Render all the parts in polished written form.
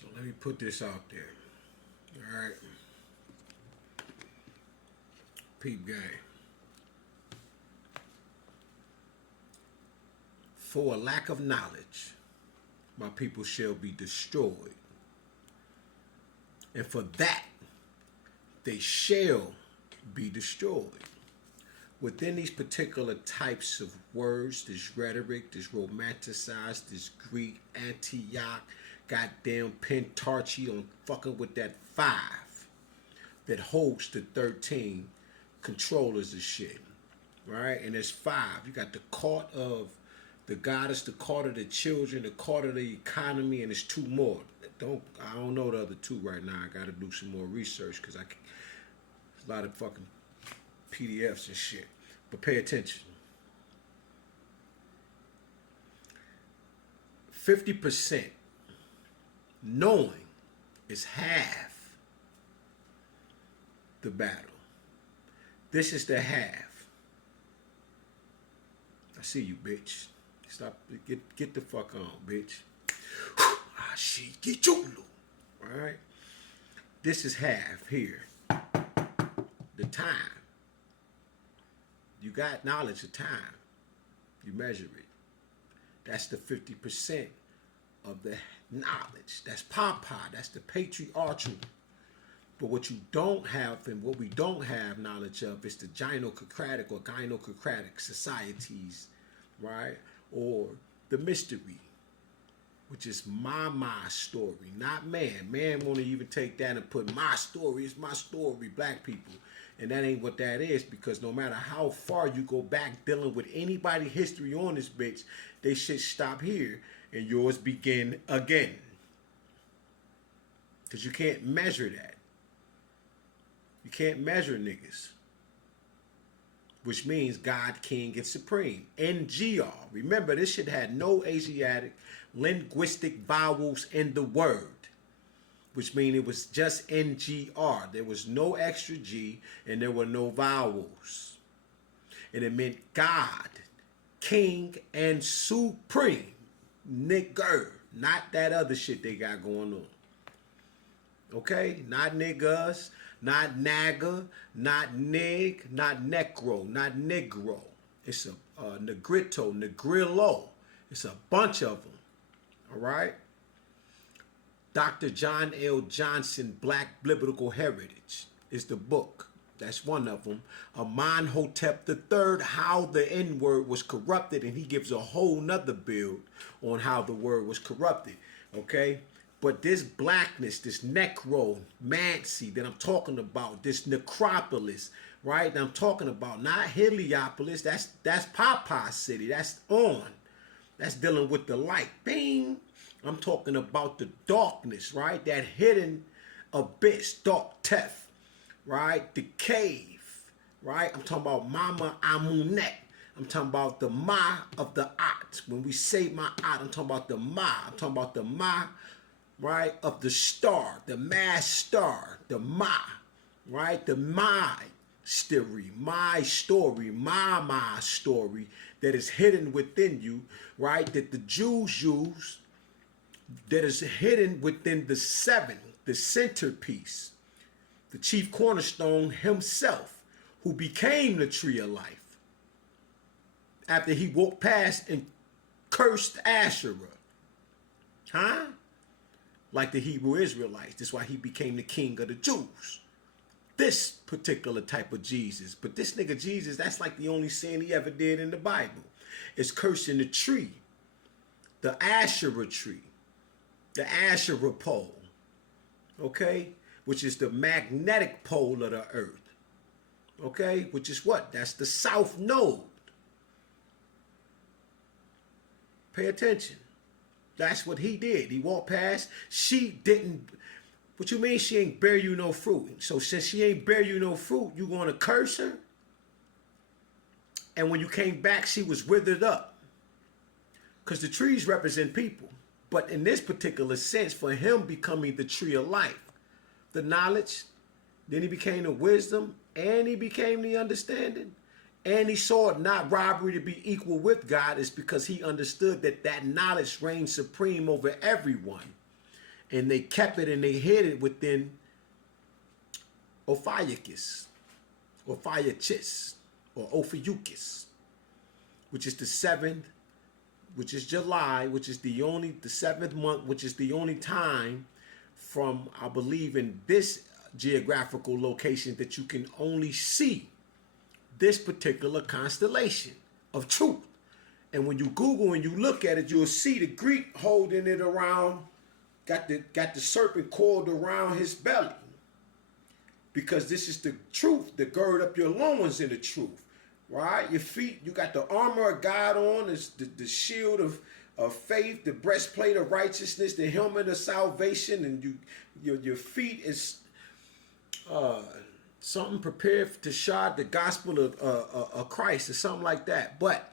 So let me put this out there. All right. Peep game. For a lack of knowledge, my people shall be destroyed. And for that, they shall be destroyed. Within these particular types of words, this rhetoric, this romanticized, this Greek, Antioch, goddamn Pentarchy on fucking with that 5 that holds the 13 controllers of shit. Right? And there's 5. You got the court of the goddess, the court of the children, the court of the economy, and there's 2 more. I don't know the other 2 right now. I gotta do some more research because there's a lot of fucking PDFs and shit. But pay attention. 50% knowing is half the battle. This is the half. I see you, bitch. Stop. Get the fuck on, bitch. Ah, shit. Get your loot. All right. This is half here. The time. You got knowledge of time. You measure it. That's the 50% of the knowledge. That's Papa. That's the patriarchal. But what you don't have and what we don't have knowledge of is the gynocratic or gynocratic societies, right? Or the mystery, which is my story, not man. Man want to even take that and put my story, it's my story, black people. And that ain't what that is, because no matter how far you go back dealing with anybody history on this bitch, they should stop here and yours begin again. Because you can't measure that. You can't measure niggas. Which means God, King, and Supreme. NGR. Remember, this shit had no Asiatic linguistic vowels in the word. Which means it was just NGR. There was no extra G and there were no vowels. And it meant God, King, and Supreme. Nigger. Not that other shit they got going on. Okay? Not niggas, not nagger, not nig, not necro, not negro. It's a negrito, negrillo. It's a bunch of them. All right? Dr. John L. Johnson, Black Biblical Heritage is the book. That's one of them. Amenhotep III, How the N-Word Was Corrupted, and he gives a whole nother build on how the word was corrupted. Okay? But this blackness, this necromancy that I'm talking about, this necropolis, right? That I'm talking about, not Heliopolis, that's Popeye City, that's on. That's dealing with the light. Bing! I'm talking about the darkness, right? That hidden abyss, dark Teth, right? The cave, right? I'm talking about Mama Amunet. I'm talking about the Ma of the At. When we say Ma'at, I'm talking about the Ma. I'm talking about the Ma, right, of the star, the mass star, the Ma, right? The my story, my story that is hidden within you, right? That the Jews use, that is hidden within the 7, the centerpiece, the chief cornerstone himself, who became the tree of life after he walked past and cursed Asherah. Huh? Like the Hebrew Israelites. That's why he became the king of the Jews. This particular type of Jesus. But this nigga Jesus, that's like the only sin he ever did in the Bible. Is cursing the tree. The Asherah tree. The Asherah pole. Okay? Which is the magnetic pole of the earth. Okay? Which is what? That's the south node. Pay attention. That's what he did. He walked past. She didn't. What you mean she ain't bear you no fruit? So since she ain't bear you no fruit, you going to curse her? And when you came back, she was withered up. Because the trees represent people. But in this particular sense, for him becoming the tree of life, the knowledge, then he became the wisdom, and he became the understanding. And he saw it not robbery to be equal with God, is because he understood that that knowledge reigns supreme over everyone. and they kept it and they hid it within Ophiuchus, Ophiuchus, or Ophiuchus, which is the 7th, which is July, which is the 7th month, which is the only time from, I believe, in this geographical location that you can only see this particular constellation of truth. And when you Google and you look at it, you'll see the Greek holding it around, got the serpent coiled around his belly. Because this is the truth, to gird up your loins in the truth. Right? Your feet, you got the armor of God on, the shield of faith, the breastplate of righteousness, the helmet of salvation, and your feet is something prepared to shod the gospel of Christ or something like that. But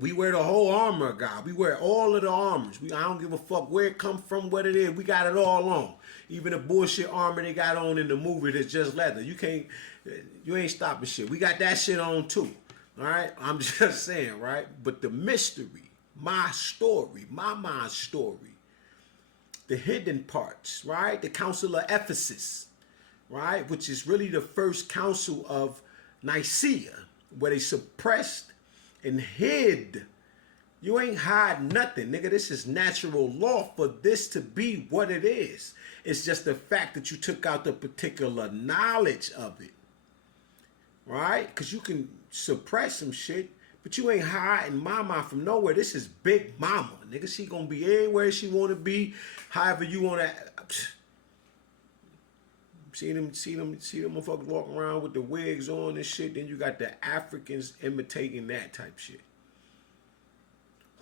we wear the whole armor of God. We wear all of the armors. I don't give a fuck where it comes from, what it is. We got it all on. Even the bullshit armor they got on in the movie that's just leather. You ain't stopping shit. We got that shit on too. All right? I'm just saying, right? But the mystery, my story, my mind's story, the hidden parts, right? The Council of Ephesus, right? Which is really the first council of Nicaea, where they suppressed and hid. You ain't hide nothing, nigga. This is natural law for this to be what it is. It's just the fact that you took out the particular knowledge of it, right? Because you can suppress some shit, but you ain't hiding mama from nowhere. This is big mama, nigga. She gonna be everywhere she wanna be, however you wanna. See them motherfuckers walking around with the wigs on and shit. Then you got the Africans imitating that type shit.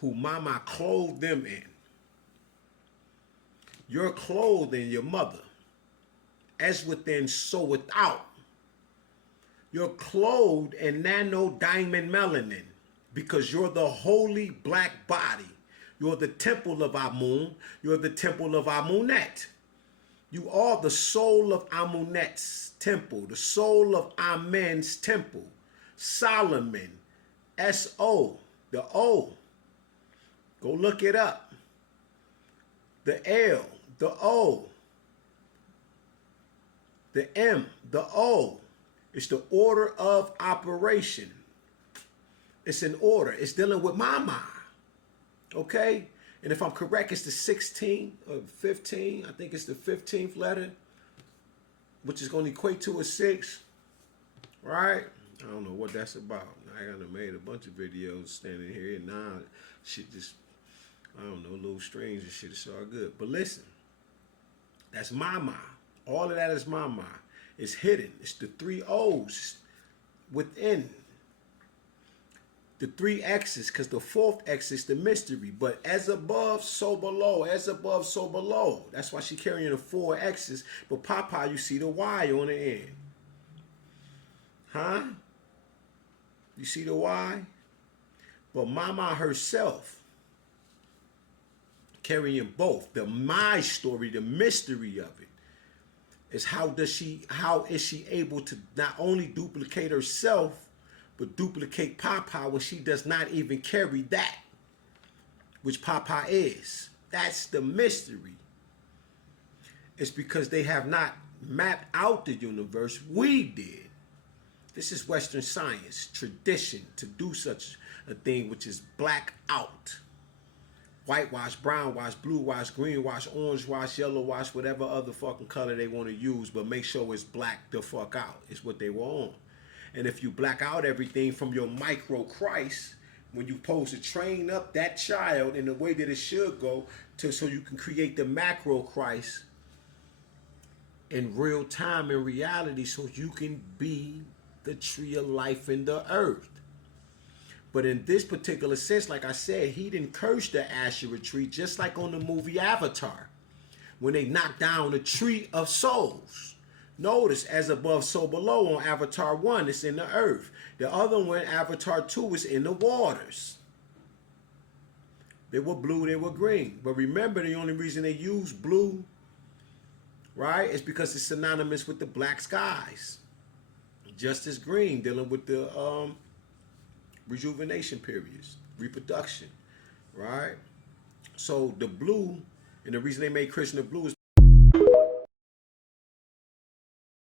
Who mama clothed them in. You're clothed in your mother. As within, so without. You're clothed in nano diamond melanin. Because you're the holy black body. You're the temple of Amun. You're the temple of Amunet. You are the soul of Amunet's temple, the soul of Amen's temple. Solomon, S-O, the O. Go look it up. The L, the O, the M, the O. It's the order of operation. It's an order. It's dealing with mama. Okay? And if I'm correct, it's the 16th or 15. I think it's the 15th letter, which is going to equate to a 6. Right? I don't know what that's about. I done made a bunch of videos standing here, and now shit just, I don't know, a little strange and shit. It's all good. But listen, that's mama. All of that is mama. It's hidden. It's the 3 O's within. The 3 X's, because the 4th X is the mystery. But as above, so below. As above, so below. That's why she carrying the 4 X's. But Papa, you see the Y on the end. Huh? You see the Y? But Mama herself carrying both. My story, the mystery of it, is how is she able to not only duplicate herself, but duplicate Papa when she does not even carry that, which Papa is. That's the mystery. It's because they have not mapped out the universe. We did. This is Western science, tradition, to do such a thing, which is black out. Whitewash, brown wash, blue wash, green wash, orange wash, yellow wash, whatever other fucking color they want to use, but make sure it's black the fuck out. It's what they were on. And if you black out everything from your micro Christ, when you supposed to train up that child in the way that it should go, so you can create the macro Christ in real time, in reality, so you can be the tree of life in the earth. But in this particular sense, like I said, he didn't curse the Asherah tree, just like on the movie Avatar, when they knocked down the tree of souls. Notice, as above, so below on Avatar 1, it's in the earth. The other one, Avatar 2, is in the waters. They were blue, they were green. But remember, the only reason they use blue, right, is because it's synonymous with the black skies. Just as green, dealing with the rejuvenation periods, reproduction, right? So the blue And the reason they made Christian the Blue is